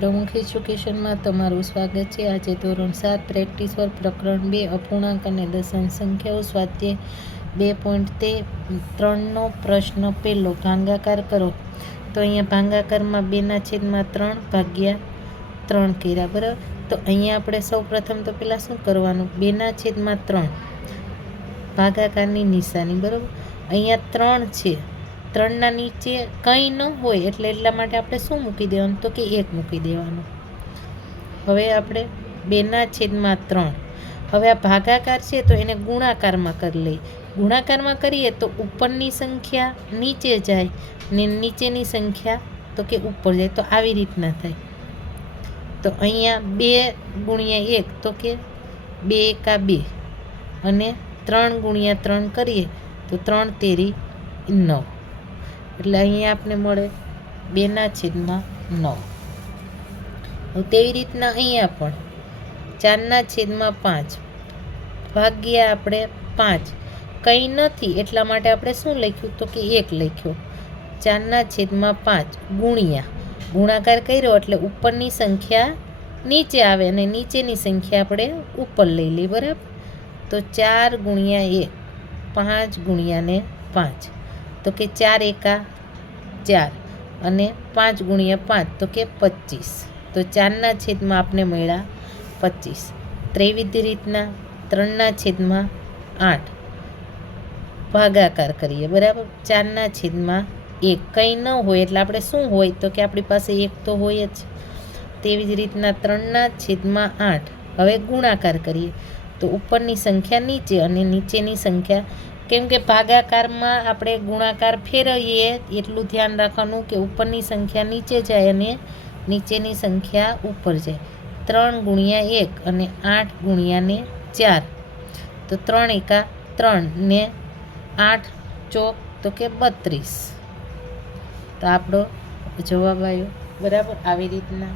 પ્રમુખ એજ્યુકેશનમાં તમારું સ્વાગત છે। આજે ધોરણ 7 પ્રેક્ટિસ વર્ક પ્રકરણ 2 અપૂર્ણાંક અને દશાંશ સંખ્યાઓ સ્વાધ્યાય 2.3નો પ્રશ્ન પહેલો ભાગાકાર કરો। તો અહીંયા ભાગાકારમાં 2/3 ભાગ્યા 3 કર્યા, બરાબર। તો અહીંયા આપણે સૌ પ્રથમ તો પહેલાં શું કરવાનું, 2/3 ભાગાકારની નિશાની, બરાબર। અહીંયા 3 છે, 3ના નીચે કંઈ ન હોય એટલે એટલા માટે આપણે શું મૂકી દેવાનું, તો કે 1 મૂકી દેવાનું। હવે આપણે 2/3, હવે આ ભાગાકાર છે તો એને ગુણાકારમાં કરી લઈએ। ગુણાકારમાં કરીએ તો ઉપરની સંખ્યા નીચે જાય ને નીચેની સંખ્યા તો કે ઉપર જાય, તો આવી રીતના થાય। તો અહીંયા 2 × 1 તો કે 2 એકા 2 અને 3 × 3 કરીએ તો 3 તેરી 9, એટલે અહીંયા આપણે મળે 2/9। તેવી રીતના અહીંયા પણ 4/5 ભાગ્યા આપણે 5 કંઈ નથી એટલા માટે આપણે શું લખ્યું, તો કે 1 લખ્યો। 4/5 ગુણાકાર કર્યો એટલે ઉપરની સંખ્યા નીચે આવે અને નીચેની સંખ્યા આપણે ઉપર લઈ લઈએ, બરાબર। તો 4 × 1 5 × 5 તો કે 4 એકા 4 અને 5 × 5 તો કે 25, તો 4/5 આપણે મળ્યા 25। તેવી જ રીતના 3/8 ભાગાકાર કરીએ, બરાબર। 4/1 કંઈ ન હોય એટલે આપણે શું હોય, તો કે આપણી પાસે 1 તો હોય જ। તેવી જ રીતના 3/8 હવે ગુણાકાર કરીએ તો ઉપરની સંખ્યા નીચે અને નીચેની સંખ્યા, કેમ કે ભાગાકારમાં આપણે ગુણાકાર ફેરવીએ એટલું ધ્યાન રાખવાનું કે ઉપરની સંખ્યા નીચે જાય અને નીચેની સંખ્યા ઉપર જાય। 3 × 1 અને 8 × 4 તો 3 એકા 3 ને 8 ચોક તો કે 32, તો આપણો જવાબ આવ્યો, બરાબર। આવી રીતના